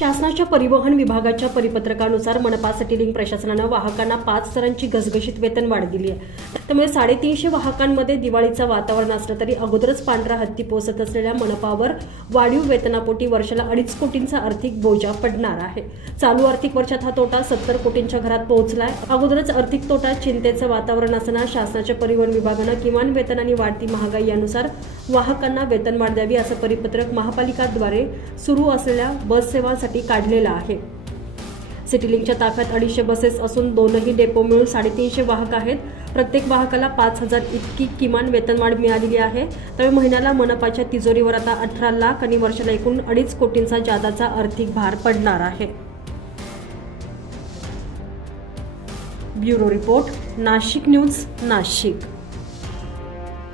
शासनाच्या परिवहन विभागाच्या परिपत्रकानुसार मनपा सिटी प्रशासनानं वाहकांना पाच स्तरांची घसघशीत वेतनवाढ दिली आहे. त्यामुळे साडेतीनशे वाहकांमध्ये दिवाळीचं वातावरण असलं तरी अगोदरच पांढरा हत्ती पोसत असलेल्या मनपावर वाढीव वेतनापोटी वर्षाला अडीच कोटींचा आर्थिक बोजा पडणार आहे. चालू आर्थिक वर्षात हा तोटा सत्तर कोटींच्या घरात पोहोचलाय. अगोदरच आर्थिक तोटा चिंतेचं वातावरण असताना शासनाच्या परिवहन विभागानं किमान वेतन आणि वाढती महागाई यानुसार वाहकांना वेतनवाढ द्यावी असं परिपत्रक महापालिकाद्वारे सुरू असलेल्या बससेवांसाठी काढलेलं आहे. सिटीलिंकच्या ताफ्यात अडीचशे बसेस असून दोनही डेपो मिळून साडेतीनशे वाहक आहेत. प्रत्येक वाहकाला पाच हजार इतकी किमान वेतनवाढ मिळालेली आहे. त्यामुळे महिन्याला मनपाच्या तिजोरीवर आता अठरा लाख आणि वर्षाला एकूण अडीच कोटींचा जादाचा आर्थिक भार पडणार आहे. Bureau report Nashik news Nashik.